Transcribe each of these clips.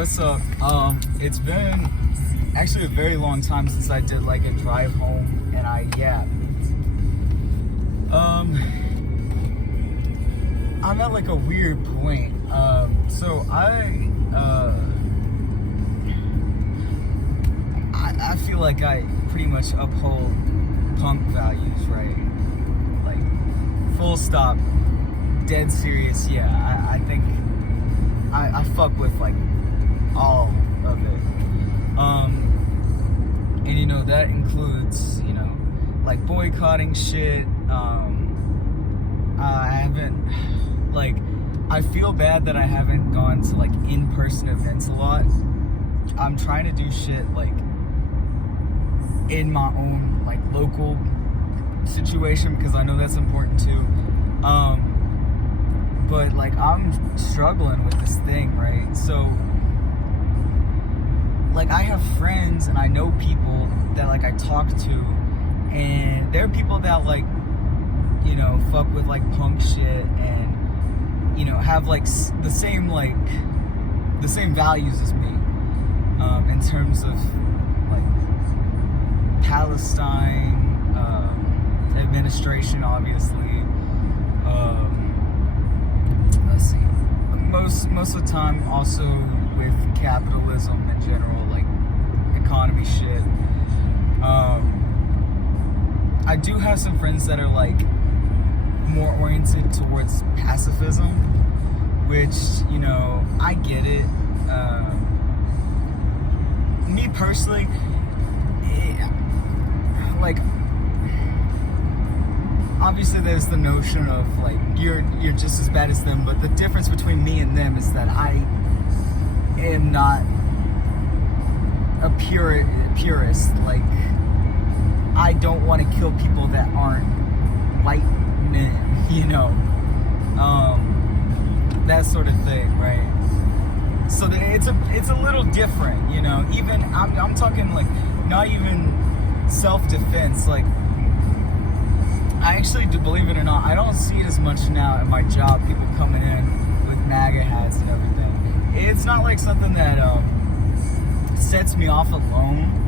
What's up? It's been actually a very long time since I did like a drive home and I yapped. I'm at like a weird point. So I feel like I pretty much uphold punk values, right? Like full stop, dead serious. Yeah, I think I fuck with like all of it. And you know that includes, you know, like boycotting shit. I haven't, like, I feel bad that I haven't gone to like in-person events a lot. I'm trying to do shit like in my own like local situation because I know that's important too. But like I'm struggling with this thing, right? So like I have friends and I know people that like I talk to, and there are people that like, you know, fuck with like punk shit and, you know, have like the same values as me, in terms of like Palestine, administration, obviously. Let's see. Most of the time, also with capitalism in general, like economy shit. I do have some friends that are like more oriented towards pacifism, which, you know, I get it. Me personally, like, obviously there's the notion of like you're just as bad as them, but the difference between me and them is that I am not a purist. Like, I don't want to kill people that aren't white men, you know, that sort of thing, right? So it's a little different, you know. Even I'm talking like not even self-defense. Like, I actually, believe it or not, I don't see it as much now at my job. People coming in with MAGA hats and everything. It's not like something that sets me off alone.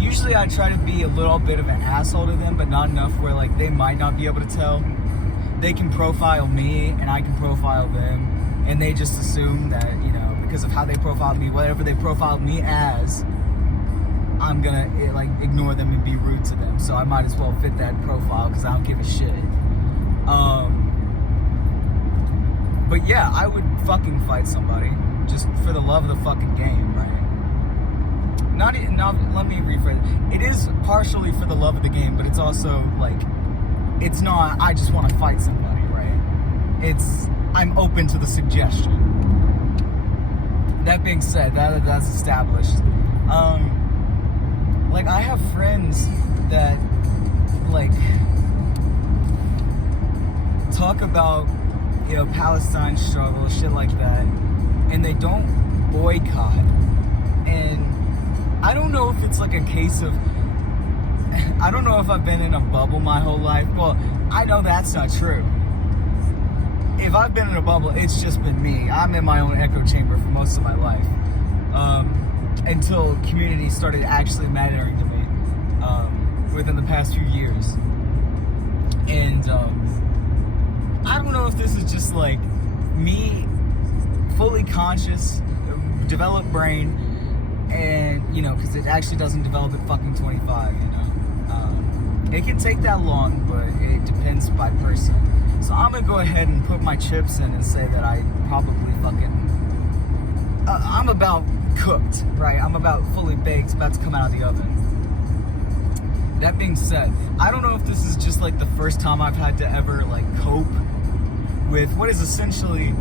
Usually I try to be a little bit of an asshole to them, but not enough where like they might not be able to tell. They can profile me and I can profile them, and they just assume that, you know, because of how they profiled me, whatever they profiled me as, I'm gonna like ignore them and be rude to them. So I might as well fit that profile because I don't give a shit. But yeah, I would fucking fight somebody just for the love of the fucking game, right? Let me rephrase it. It is partially for the love of the game, but it's also like, it's not I just want to fight somebody, right? It's I'm open to the suggestion. That being said, that's established. Like, I have friends that like talk about, you know, Palestine struggle, shit like that, and they don't boycott. And I don't know if it's like a case of, I don't know if I've been in a bubble my whole life. Well, I know that's not true. If I've been in a bubble, it's just been me. I'm in my own echo chamber for most of my life. Until community started actually mattering to me within the past few years. And I don't know if this is just like me, fully conscious, developed brain, and, you know, because it actually doesn't develop at fucking 25, you know. It can take that long, but it depends by person. So I'm gonna go ahead and put my chips in and say that I probably fucking, I'm about cooked, right? I'm about fully baked, about to come out of the oven. That being said, I don't know if this is just like the first time I've had to ever like cope with what is essentially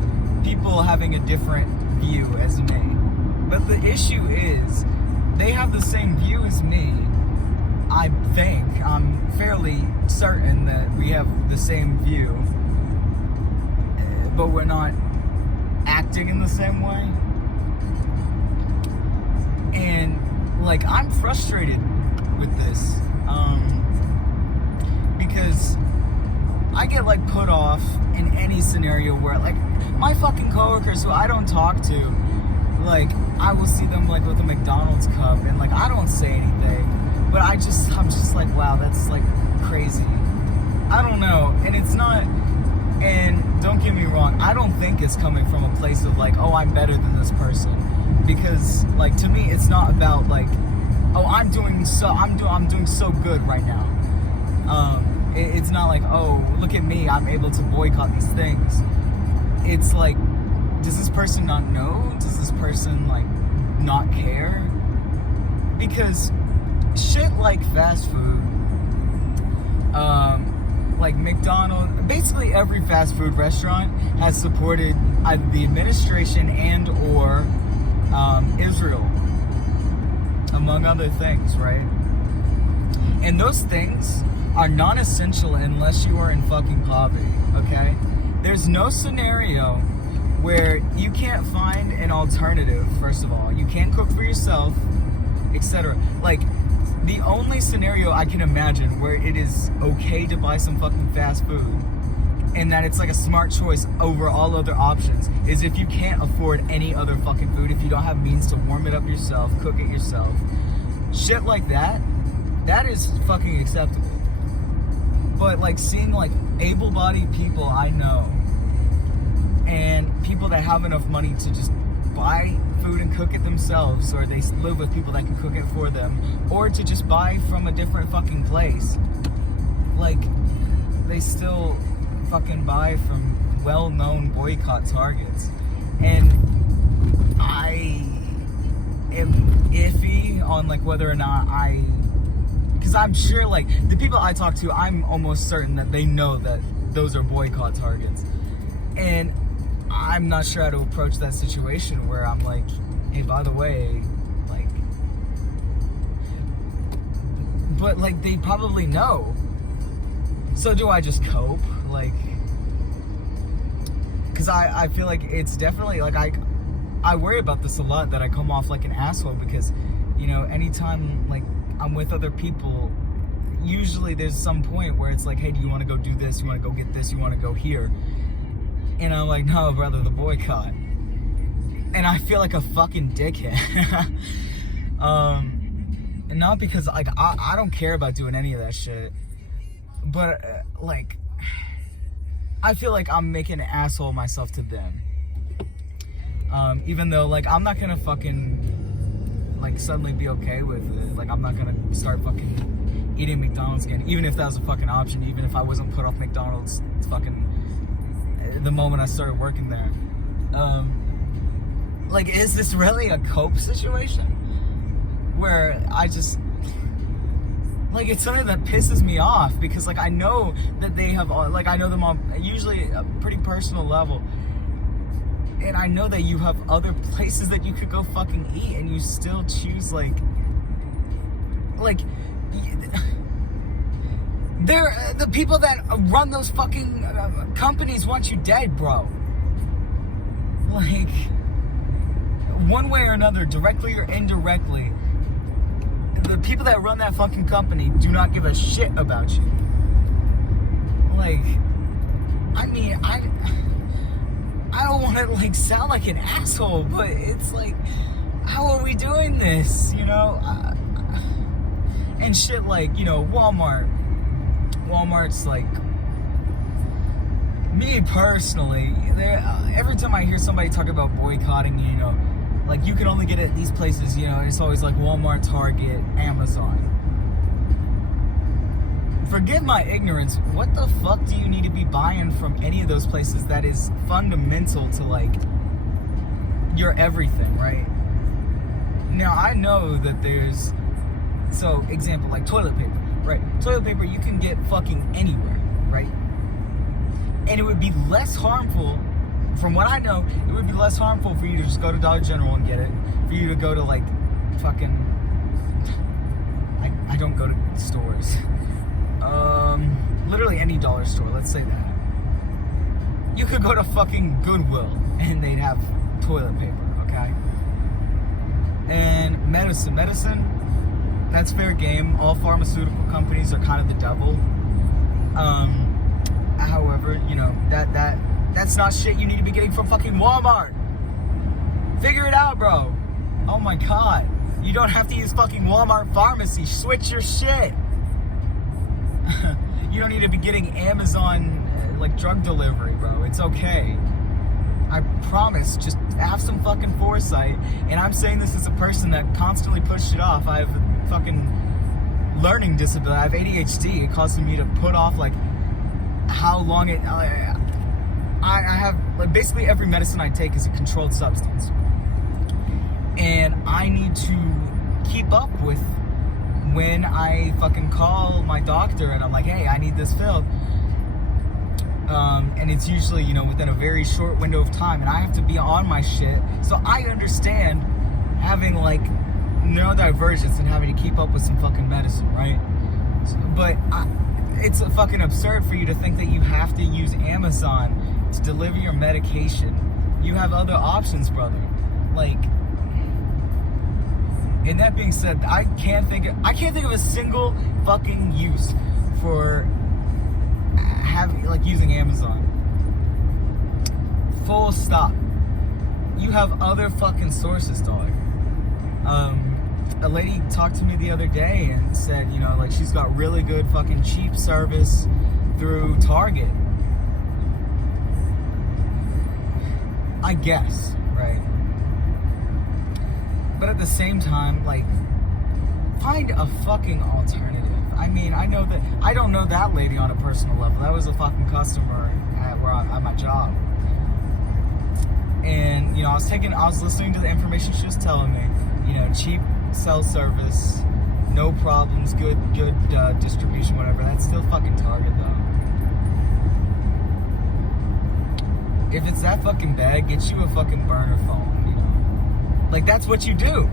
people having a different view as me. But the issue is, they have the same view as me. I think, I'm fairly certain that we have the same view, but we're not acting in the same way. And like, I'm frustrated with this, because I get like put off in any scenario where like my fucking coworkers who I don't talk to, like, I will see them, like, with a McDonald's cup, and, like, I don't say anything, but I'm just like, wow, that's, like, crazy. I don't know, and it's not, and don't get me wrong, I don't think it's coming from a place of, like, oh, I'm better than this person, because, like, to me, it's not about, like, oh, I'm doing so good right now. It's not like, oh, look at me, I'm able to boycott these things. It's like, does this person not know? Does this person, like, not care? Because shit like fast food, like McDonald's, basically every fast food restaurant has supported either the administration and or Israel, among other things, right? And those things are non-essential unless you are in fucking poverty, okay? There's no scenario where you can't find an alternative, first of all. You can't cook for yourself, etc. Like, the only scenario I can imagine where it is okay to buy some fucking fast food and that it's like a smart choice over all other options is if you can't afford any other fucking food, if you don't have means to warm it up yourself, cook it yourself. Shit like that, that is fucking acceptable. But, like, seeing, like, able-bodied people I know and people that have enough money to just buy food and cook it themselves, or they live with people that can cook it for them, or to just buy from a different fucking place, like, they still fucking buy from well-known boycott targets. And I am iffy on, like, whether or not because I'm sure, like, the people I talk to, I'm almost certain that they know that those are boycott targets. And I'm not sure how to approach that situation where I'm like, hey, by the way, like, but, like, they probably know. So do I just cope? Like, because I feel like it's definitely, like, I worry about this a lot, that I come off like an asshole, because, you know, anytime, like, I'm with other people, usually there's some point where it's like, hey, do you want to go do this? You want to go get this? You want to go here? And I'm like, no, brother, the boycott. And I feel like a fucking dickhead. And not because, like, I don't care about doing any of that shit. But, like, I feel like I'm making an asshole of myself to them. Even though, like, I'm not gonna fucking, like, suddenly be okay with it. Like, I'm not gonna start fucking eating McDonald's again, even if that was a fucking option, even if I wasn't put off McDonald's fucking the moment I started working there. Like, is this really a cope situation? Where I just, like, it's something that pisses me off, because, like, I know that they have, like, I know them on usually a pretty personal level, and I know that you have other places that you could go fucking eat, and you still choose, like, they're the people that run those fucking companies want you dead, bro. Like, one way or another, directly or indirectly, the people that run that fucking company do not give a shit about you. Like, I mean, I don't want to, like, sound like an asshole, but it's like, how are we doing this, you know? And shit like, you know, Walmart's like, me personally, every time I hear somebody talk about boycotting, you know, like, you can only get it at these places, you know, it's always like Walmart, Target, Amazon. Forgive my ignorance, what the fuck do you need to be buying from any of those places that is fundamental to, like, your everything, right? Now, I know that there's, so, example, like toilet paper, right? Toilet paper you can get fucking anywhere, right? And it would be less harmful, from what I know, it would be less harmful for you to just go to Dollar General and get it, for you to go to, like, fucking, I don't go to stores. Literally any dollar store, let's say that. You could go to fucking Goodwill and they'd have toilet paper, okay? And medicine, that's fair game. All pharmaceutical companies are kind of the devil. However, you know, that's not shit you need to be getting from fucking Walmart. Figure it out, bro. Oh my god. You don't have to use fucking Walmart pharmacy. Switch your shit. You don't need to be getting Amazon like drug delivery, bro. It's okay. I promise. Just have some fucking foresight. And I'm saying this as a person that constantly pushed it off. I have a fucking learning disability. I have ADHD. It causes me to put off like how long it. I have like basically every medicine I take is a controlled substance, and I need to keep up with when I fucking call my doctor and I'm like, hey, I need this filled. And it's usually, you know, within a very short window of time, and I have to be on my shit. So I understand having like neurodivergence and having to keep up with some fucking medicine, right? But it's fucking absurd for you to think that you have to use Amazon to deliver your medication. You have other options, brother. Like, and that being said, I can't think of a single fucking use for using Amazon. Full stop. You have other fucking sources, dog. A lady talked to me the other day and said, you know, like she's got really good fucking cheap service through Target. I guess, right? But at the same time, like, find a fucking alternative. I mean, I don't know that lady on a personal level. That was a fucking customer at my job. And, you know, I was listening to the information she was telling me. You know, cheap cell service, no problems, good distribution, whatever. That's still fucking Target, though. If it's that fucking bad, get you a fucking burner phone, you know? Like, that's what you do.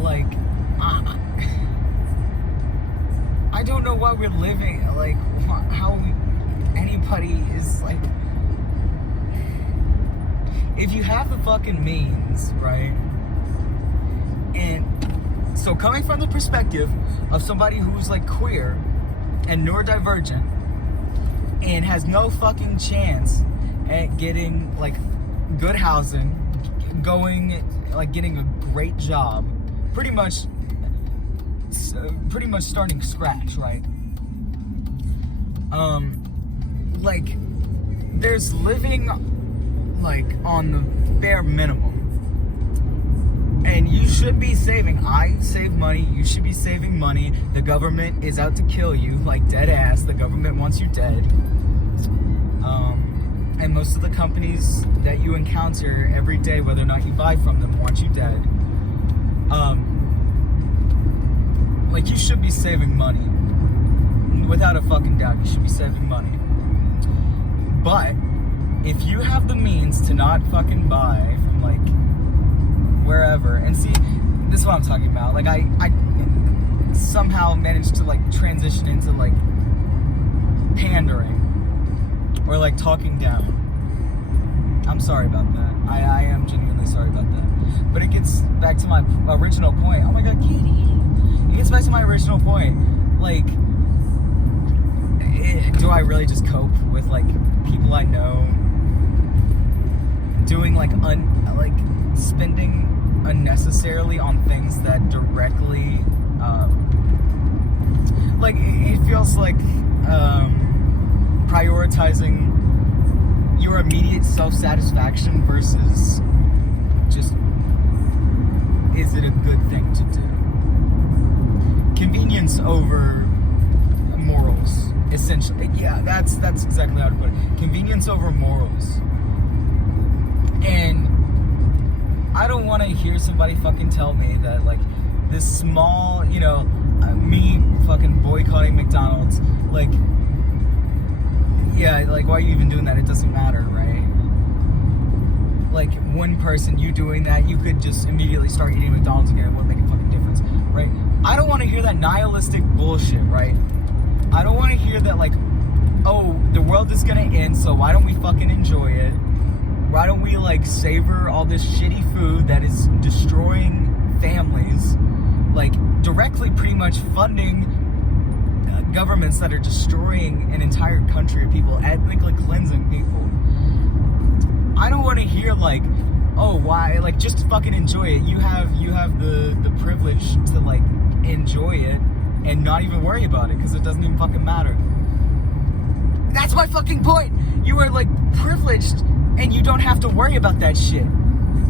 Like, I don't know why we're living, like, anybody is, like, if you have the fucking means, right, and so coming from the perspective of somebody who's, like, queer and neurodivergent and has no fucking chance at getting, like, good housing, getting a great job, pretty much starting scratch, right? Like, there's living, like, on the bare minimum. And you should be saving. I save money. You should be saving money. The government is out to kill you, like, dead ass. The government wants you dead. And most of the companies that you encounter every day, whether or not you buy from them, want you dead. Like, you should be saving money. Without a fucking doubt, you should be saving money. But if you have the means to not fucking buy from, like, wherever, and see, this is what I'm talking about. Like, I somehow managed to, like, transition into, like, pandering or, like, talking down. I'm sorry about that. I am genuinely sorry about that. But it gets back to my original point. Oh my god, Katie! It gets back to my original point. Like, do I really just cope with, like, people I know doing, like, spending unnecessarily on things that directly, like, it feels like, prioritizing your immediate self-satisfaction versus just, is it a good thing to do? Convenience over morals, essentially. Yeah, that's exactly how to put it. Convenience over morals. And I don't want to hear somebody fucking tell me that, like, this small, you know, me fucking boycotting McDonald's, like, yeah, like, why are you even doing that? It doesn't matter, right? Like, one person, you doing that, you could just immediately start eating McDonald's again. It wouldn't make a fucking difference, right? I don't want to hear that nihilistic bullshit, right? I don't want to hear that, like, oh, the world is gonna end, so why don't we fucking enjoy it? Why don't we, like, savor all this shitty food that is destroying families, like, directly pretty much funding governments that are destroying an entire country of people, ethnically cleansing people. I don't want to hear like, oh, why, like, just fucking enjoy it. You have the privilege to like enjoy it and not even worry about it because it doesn't even fucking matter. That's my fucking point. You are like privileged and you don't have to worry about that shit.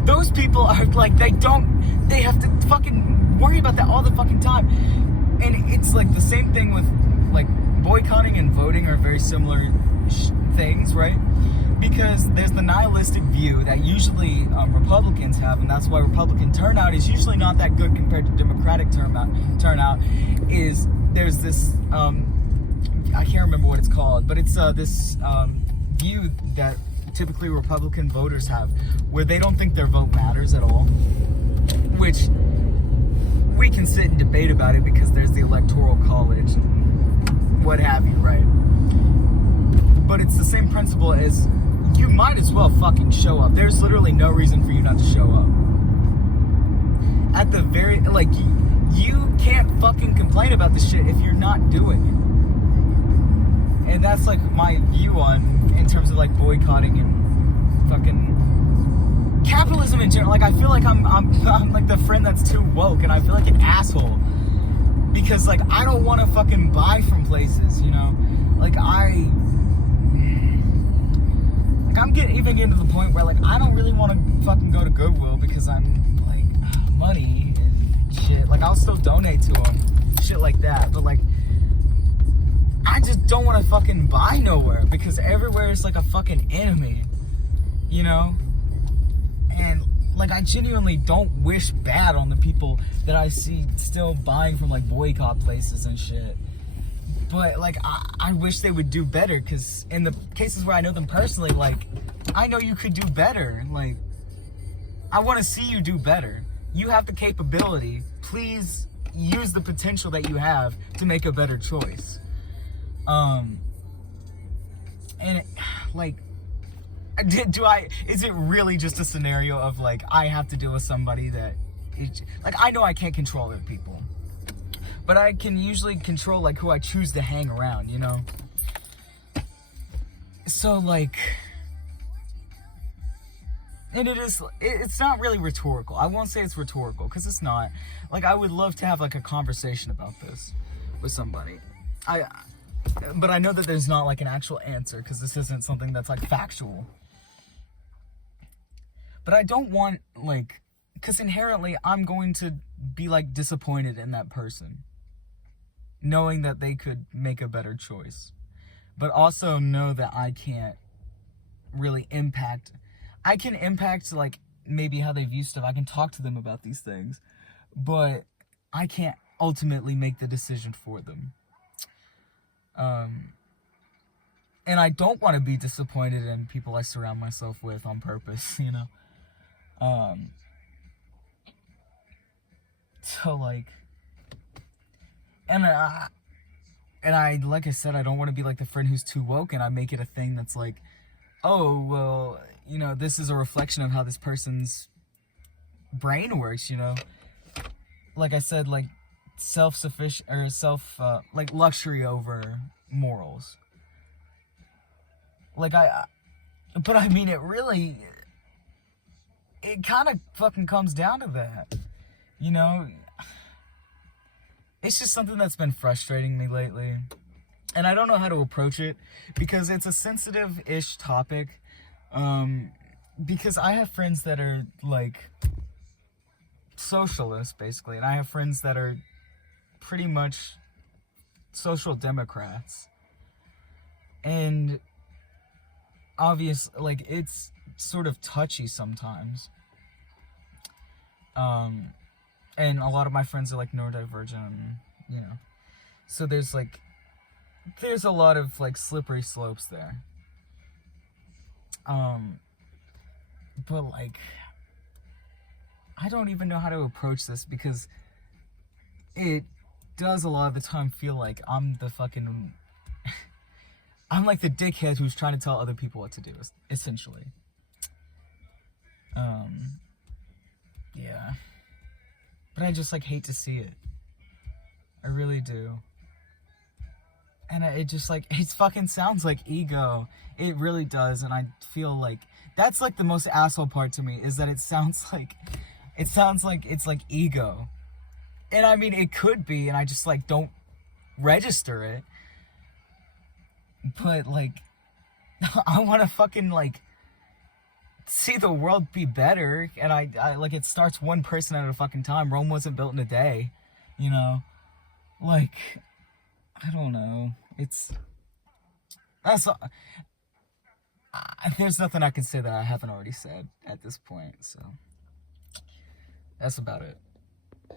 Those people are like, they have to fucking worry about that all the fucking time. And it's like the same thing with like boycotting and voting are very similar things, right? Because there's the nihilistic view that usually Republicans have, and that's why Republican turnout is usually not that good compared to Democratic turnout. Is there's this I can't remember what it's called, but it's this view that typically Republican voters have, where they don't think their vote matters at all, which we can sit and debate about it because there's the Electoral College and what have you, right? But it's the same principle as you might as well fucking show up. There's literally no reason for you not to show up. At the very, like, you can't fucking complain about this shit if you're not doing it. And that's like my view on, in terms of like boycotting and fucking capitalism in general. Like, I feel like I'm like the friend that's too woke, and I feel like an asshole because like I don't want to fucking buy from places, you know? Like I'm getting to the point where like I don't really want to fucking go to Goodwill because I'm like money and shit. Like I'll still donate to them, shit like that. But like I just don't want to fucking buy nowhere because everywhere is like a fucking enemy, you know? And like I genuinely don't wish bad on the people that I see still buying from like boycott places and shit. But like I wish they would do better, because in the cases where I know them personally, like I know you could do better. Like I want to see you do better. You have the capability. Please use the potential that you have to make a better choice. And like, is it really just a scenario of like I have to deal with somebody that like I know I can't control other people, but I can usually control like who I choose to hang around, you know? So like, and it's not really rhetorical. I won't say it's rhetorical because it's not. Like I would love to have like a conversation about this with somebody. But I know that there's not like an actual answer because this isn't something that's like factual. But I don't want like, because inherently I'm going to be like disappointed in that person, knowing that they could make a better choice, but also know that I can't really impact. I can impact like maybe how they view stuff. I can talk to them about these things, but I can't ultimately make the decision for them. And I don't want to be disappointed in people I surround myself with on purpose, you know? So like, and I, like I said, I don't want to be like the friend who's too woke and I make it a thing that's like, oh, well, you know, this is a reflection of how this person's brain works, you know? Like I said, like self-sufficient or like luxury over morals. Like but I mean, it kind of fucking comes down to that, you know? It's just something that's been frustrating me lately. And I don't know how to approach it because it's a sensitive-ish topic. Because I have friends that are like socialists, basically, and I have friends that are pretty much social democrats. And obviously, like, it's sort of touchy sometimes. And a lot of my friends are like neurodivergent, you know. So there's a lot of like slippery slopes there. But like, I don't even know how to approach this because it does a lot of the time feel like I'm the fucking I'm like the dickhead who's trying to tell other people what to do, essentially. Yeah. But I just like hate to see it. I really do. And it just like, it fucking sounds like ego. It really does. And I feel like that's like the most asshole part to me, is that it sounds like it's like ego. And I mean, it could be, and I just like don't register it. But like, I want to fucking like see the world be better, and I like, it starts one person at a fucking time. Rome wasn't built in a day, you know. Like, I don't know. That's there's nothing I can say that I haven't already said at this point. So that's about it.